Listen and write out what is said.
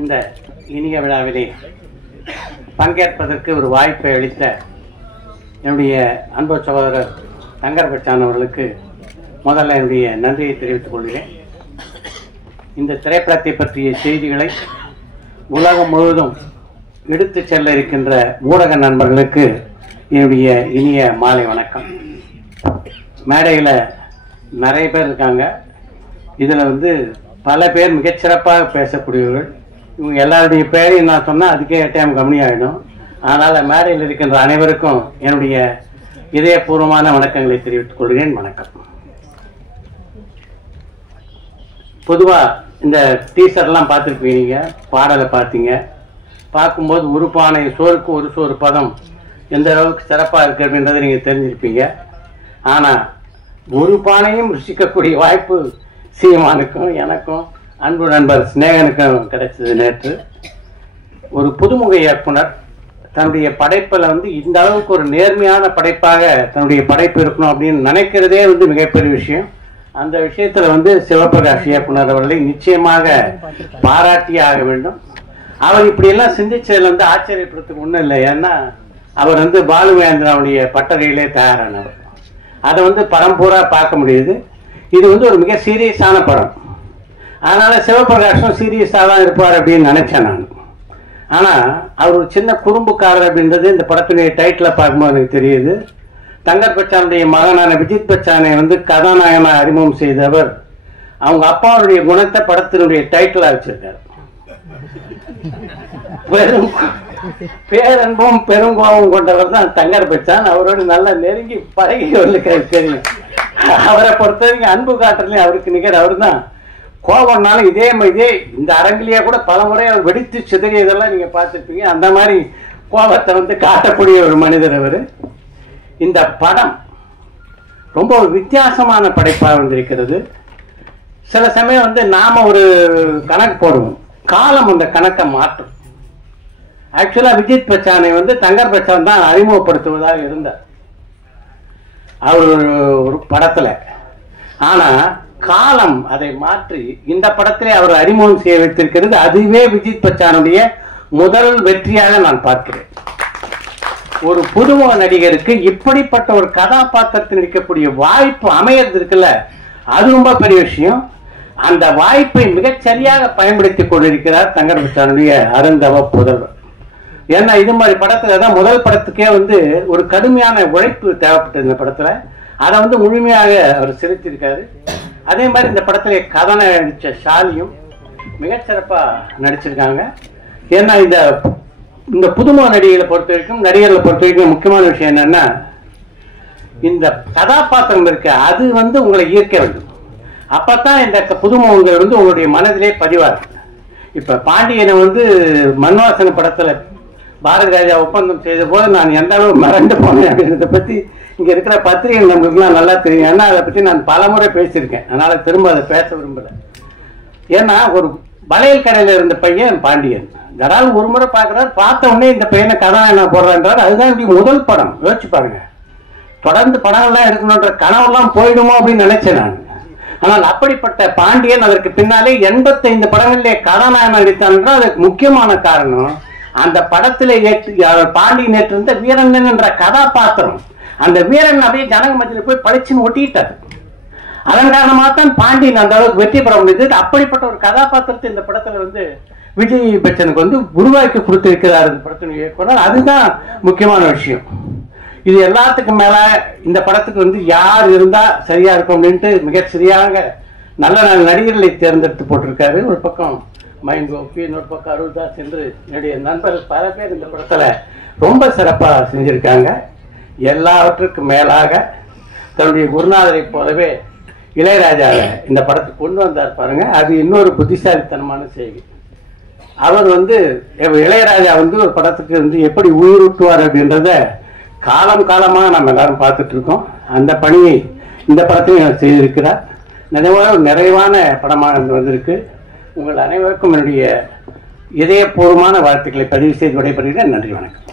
இந்த இனிய விழாவிலே பங்கேற்பதற்கு ஒரு வாய்ப்பை அளித்த என்னுடைய அன்பு சகோதரர் தங்கர் பச்சான் அவர்களுக்கு முதல்ல என்னுடைய நன்றியை தெரிவித்துக் கொள்கிறேன். இந்த திரைப்படத்தை பற்றிய செய்திகளை உலகம் முழுவதும் எடுத்து செல்ல இருக்கின்ற ஊடக நண்பர்களுக்கு என்னுடைய இனிய மாலை வணக்கம். மேடையில் நிறைய பேர் இருக்காங்க. இதில் பல பேர் மிகச்சிறப்பாக பேசக்கூடியவர்கள். இவங்க எல்லாருடைய பேரையும் நான் சொன்னால் அதுக்கே டைம் கம்மியாகிடும். அதனால் மேடையில் இருக்கின்ற அனைவருக்கும் என்னுடைய இதயபூர்வமான வணக்கங்களை தெரிவித்துக் கொள்கிறேன். வணக்கம். பொதுவாக இந்த டீசர்லாம் பார்த்துருப்பீங்க, பாடலை பார்த்தீங்க. பார்க்கும்போது ஒரு பானை சோறுக்கு ஒரு சோறு பதம் எந்த அளவுக்கு சிறப்பாக இருக்கு அப்படின்றத நீங்கள் தெரிஞ்சிருப்பீங்க. ஆனால் ஒரு பானையும் ருசிக்கக்கூடிய வாய்ப்பு சீமானுக்கும் எனக்கும் அன்பு நண்பர் ஸ்நேகனுக்கும் கிடைச்சது. நேற்று ஒரு புதுமுக இயக்குனர் தன்னுடைய படைப்பில் இந்த அளவுக்கு ஒரு நேர்மையான படைப்பாக தன்னுடைய படைப்பு இருக்கணும் அப்படின்னு நினைக்கிறதே மிகப்பெரிய விஷயம். அந்த விஷயத்தில் சிவபிரகாஷ் இயக்குனர் அவர்களை நிச்சயமாக பாராட்டியே ஆக வேண்டும். அவர் இப்படியெல்லாம் சிந்திச்சதுல ஆச்சரியப்படுறதுக்கு ஒன்றும் இல்லை. ஏன்னா அவர் பாலுமகேந்திராவுடைய பட்டறையிலே தயாரானவர். அதை பரம்பூரா பார்க்க முடியுது. இது ஒரு மிக சீரியஸான படம். அதனால சிவபிரகாஷும் சீரியஸாக தான் இருப்பார் அப்படின்னு நினைச்சேன் நான். ஆனால் அவர் ஒரு சின்ன குறும்புக்காரர் அப்படின்றது இந்த படத்தினுடைய டைட்டில் பார்க்கும்போது எனக்கு தெரியுது. தங்கர் பச்சானுடைய மகனான விஜித் பச்சானை கதாநாயகனை அறிமுகம் செய்தவர் அவங்க அப்பாவுடைய குணத்தை படத்தினுடைய டைட்டிலாக வச்சிருக்காரு. பேரன்பும் பெருங்கோபம் கொண்டவர் தான் தங்கர் பச்சான். அவரோடு நல்லா நெருங்கி பழகியவர்களுக்கு தெரியும். அவரை பொறுத்தவரைக்கும் அன்பு காட்டுறதுலையும் அவருக்கு நிகர் அவர் தான். கோபம்னாலும் இதே இந்த அரங்கிலேயே கூட பல முறை அவர் வெடித்து சிதறியதெல்லாம் நீங்க பார்த்துருப்பீங்க. அந்த மாதிரி கோபத்தை காட்டக்கூடிய ஒரு மனிதர் அவர். இந்த படம் ரொம்ப ஒரு வித்தியாசமான படைப்பாக வந்திருக்கிறது. சில சமயம் நாம ஒரு கணக்கு போடுவோம், காலம் அந்த கணக்கை மாற்றும். ஆக்சுவலா விஜித் பச்சானை தங்கர் பச்சான் தான் அறிமுகப்படுத்துவதாக இருந்தார் அவர் ஒரு படத்துல. ஆனா காலம் அதை மாற்றி இந்த படத்திலே அவர் அறிமுகம் செய்ய வைத்திருக்கிறது. அதுவே விஜித் பச்சானுடைய முதல் வெற்றியாக நான் பார்க்கிறேன். ஒரு புதுமுக நடிகருக்கு இப்படிப்பட்ட ஒரு கதாபாத்திரத்தில் இருக்கக்கூடிய வாய்ப்பு அமையறது இருக்குல்ல, அது ரொம்ப பெரிய விஷயம். அந்த வாய்ப்பை மிகச்சரியாக பயன்படுத்திக் கொண்டிருக்கிறார் தங்கர் பச்சானுடைய அருந்தவ புதல்வர். ஏன்னா இது மாதிரி படத்துல தான் முதல் படத்துக்கே ஒரு கடுமையான உழைப்பு தேவைப்பட்டது. இந்த படத்துல அதை முழுமையாக அவர் செலுத்தியிருக்காரு. அதே மாதிரி இந்த படத்துல கதாநாயகன் நடிச்ச ஷாலியும் மிகச்சிறப்பா நடிச்சிருக்காங்க. ஏன்னா இந்த புதுமுக நடிகர்களை பொறுத்த வரைக்கும் முக்கியமான விஷயம் என்னன்னா, இந்த கதாபாத்திரம் இருக்கு அது உங்களை ஈர்க்க வேண்டும். அப்பதான் இந்த புதுமுகங்கள் உங்களுடைய மனதிலே பதிவாரு. இப்ப பாண்டியனை மண்வாசன படத்துல பாரதி ராஜா ஒப்பந்தம் செய்த போது நான் எந்த அளவு மறந்து போனேன் அப்படின்றத பத்தி இங்க இருக்கிற பத்திரிகை நம்மளுக்குலாம் நல்லா தெரியும். ஏன்னா அதை பத்தி நான் பல முறை பேசியிருக்கேன். அதனால திரும்ப அதை பேச விரும்பல. ஏன்னா ஒரு வளையல் கடையில இருந்த பையன் பாண்டியன் யாராவது ஒரு முறை பார்க்கிறார், பார்த்த உடனே இந்த பையனை கதாநாயகனா போடுறான்றார். அதுதான் இப்படி முதல் படம். யோசிச்சு பாருங்க. தொடர்ந்து படங்கள்லாம் எடுக்கணுன்ற கனவெல்லாம் போயிடுமோ அப்படின்னு நினைச்சேன் நான். ஆனால் அப்படிப்பட்ட பாண்டியன் அதற்கு பின்னாலே 85 படங்களிலே கதாநாயகன் நடித்தான் என்றால் அதுக்கு முக்கியமான காரணம் அந்த படத்திலே பாண்டியன் ஏற்றிருந்த வீரன் என்ற கதாபாத்திரம். அந்த வீரன் அப்படியே ஜனங்க மத்தியில் போய் பளிச்சுன்னு ஒட்டிட்டார். அதன் காரணமாக தான் பாண்டியன் அந்த அளவுக்கு வெற்றி பெற முடியுது. அப்படிப்பட்ட ஒரு கதாபாத்திரத்தை இந்த படத்துல விஜய் பச்சனுக்கு உருவாக்கி கொடுத்திருக்கிறார் இந்த படத்தின் இயக்குனர். அதுதான் முக்கியமான விஷயம். இது எல்லாத்துக்கும் மேல இந்த படத்துக்கு யார் இருந்தா சரியா இருக்கும் அப்படின்ட்டு மிக சரியாக நல்ல நல்ல நடிகர்களை தேர்ந்தெடுத்து போட்டிருக்காரு. ஒரு பக்கம் மைண்ட் கோபி, இன்னொரு பக்கம் அருள்தாஸ் என்று என்னுடைய நண்பர்கள் பல பேர் இந்த படத்துல ரொம்ப சிறப்பா செஞ்சிருக்காங்க. எல்லாவற்றுக்கும் மேலாக தன்னுடைய குருநாதரை போலவே இளையராஜாவை இந்த படத்துக்கு கொண்டு வந்தார் பாருங்க. அது இன்னொரு புத்திசாலித்தனமான செய்தி. அவர் இளையராஜா ஒரு படத்துக்கு எப்படி உயிரூட்டுவார் அப்படின்றத காலம் காலமாக நம்ம எல்லாரும் பார்த்துட்டு இருக்கோம். அந்த பணியை இந்த படத்தையும் செய்திருக்கிறார். நினைவான ஒரு நிறைவான படமாக வந்திருக்கு. உங்கள் அனைவருக்கும் என்னுடைய இதயபூர்வமான வாழ்த்துக்களை பதிவு செய்து விடைபெறுகிறேன். நன்றி, வணக்கம்.